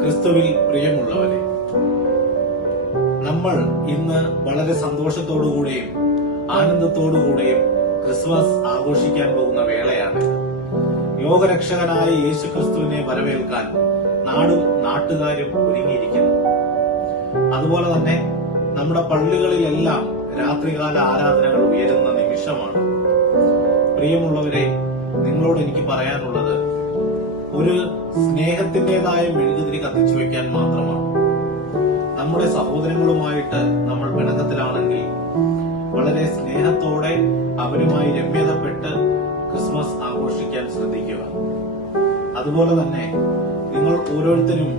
ക്രിസ്തുവിൽ പ്രിയമുള്ളവരെ, നമ്മൾ ഇന്ന് വളരെ സന്തോഷത്തോടുകൂടെയും ആനന്ദത്തോടുകൂടെയും ക്രിസ്മസ് ആഘോഷിക്കാൻ പോകുന്ന വേളയാണ്. യോഗരക്ഷകനായ യേശു ക്രിസ്തുവിനെ വരവേൽക്കാൻ നാടും നാട്ടുകാരും ഒരുങ്ങിയിരിക്കുന്നു. അതുപോലെ തന്നെ നമ്മുടെ പള്ളികളിലെല്ലാം രാത്രികാല ആരാധനകൾ ഉയരുന്ന നിമിഷമാണ്. പ്രിയമുള്ളവരെ, നിങ്ങളോട് എനിക്ക് പറയാനുള്ളത് ഒരു സ്നേഹത്തിന്റേതായ മെഴുകുതിരി കത്തിച്ചു വെക്കാൻ മാത്രമാണ്. നമ്മുടെ സഹോദരങ്ങളുമായിട്ട് നമ്മൾ പിണക്കത്തിലാണെങ്കിൽ വളരെ സ്നേഹത്തോടെ അവരുമായി രമ്യതപ്പെട്ട് ക്രിസ്മസ് ആഘോഷിക്കാൻ ശ്രദ്ധിക്കുക. അതുപോലെ തന്നെ നിങ്ങൾ ഓരോരുത്തരും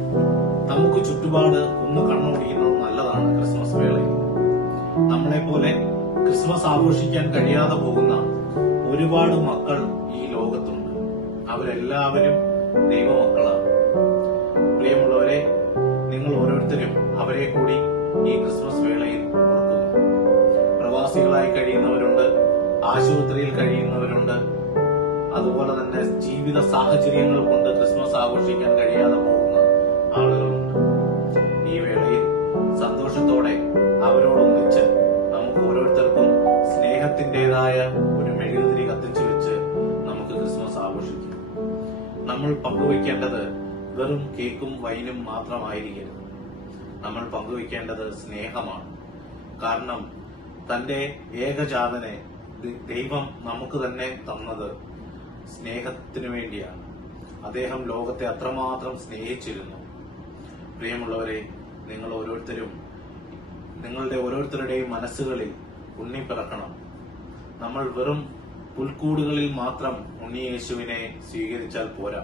നമുക്ക് ചുറ്റുപാട് ഒന്ന് കണ്ണോടിക്കുന്നത് നല്ലതാണ്. ക്രിസ്മസ് വേളയിൽ നമ്മളെ പോലെ ക്രിസ്മസ് ആഘോഷിക്കാൻ കഴിയാതെ പോകുന്ന ഒരുപാട് മക്കൾ ഈ ലോകത്തുണ്ട്. അവരെല്ലാവരും ദൈവമക്കളാണ്. പ്രിയമുള്ളവരെ, നിങ്ങൾ ഓരോരുത്തരും അവരെ കൂടി ഈ ക്രിസ്മസ് വേളയിൽ ഓർക്കുക. പ്രവാസികളായി കഴിയുന്നവരുണ്ട്, ആശുപത്രിയിൽ കഴിയുന്നവരുണ്ട്, അതുപോലെ തന്നെ ജീവിത സാഹചര്യങ്ങൾ കൊണ്ട് ക്രിസ്മസ് ആഘോഷിക്കാൻ കഴിയാതെ പോകുന്ന ആളുകളുണ്ട്. ഈ വേളയിൽ സന്തോഷത്തോടെ അവരോടൊന്നിച്ച് നമുക്ക് ഓരോരുത്തർക്കും സ്നേഹത്തിന്റേതായ ഒരു മെഴുകുതിരി കത്തിച്ചു വെച്ച് നമുക്ക് ക്രിസ്മസ് ആഘോഷിക്കാം. നമ്മൾ പങ്കുവയ്ക്കേണ്ടത് വെറും കേക്കും വൈനും മാത്രമായിരിക്കരുത്. നമ്മൾ പങ്കുവയ്ക്കേണ്ടത് സ്നേഹമാണ്. കാരണം തന്റെ ഏകജാതനെ ദൈവം നമുക്ക് തന്നെ തന്നത് സ്നേഹത്തിനു വേണ്ടിയാണ്. അദ്ദേഹം ലോകത്തെ അത്രമാത്രം സ്നേഹിച്ചിരുന്നു. പ്രിയമുള്ളവരെ, നിങ്ങൾ ഓരോരുത്തരും നിങ്ങളുടെ ഓരോരുത്തരുടെയും മനസ്സുകളിൽ ഉണ്ണി പിറക്കണം. നമ്മൾ വെറും പുൽക്കൂടുകളിൽ മാത്രം ഉണ്ണിയേശുവിനെ സ്വീകരിച്ചാൽ പോരാ.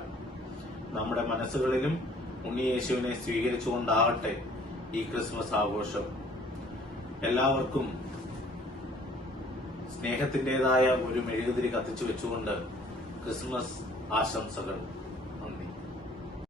നമ്മുടെ മനസ്സുകളിലും ഉണ്ണിയേശുവിനെ സ്വീകരിച്ചുകൊണ്ടാകട്ടെ ഈ ക്രിസ്മസ് ആഘോഷം. എല്ലാവർക്കും സ്നേഹത്തിന്റേതായ ഒരു മെഴുകുതിരി കത്തിച്ചു വെച്ചുകൊണ്ട് ക്രിസ്മസ് ആശംസകൾ.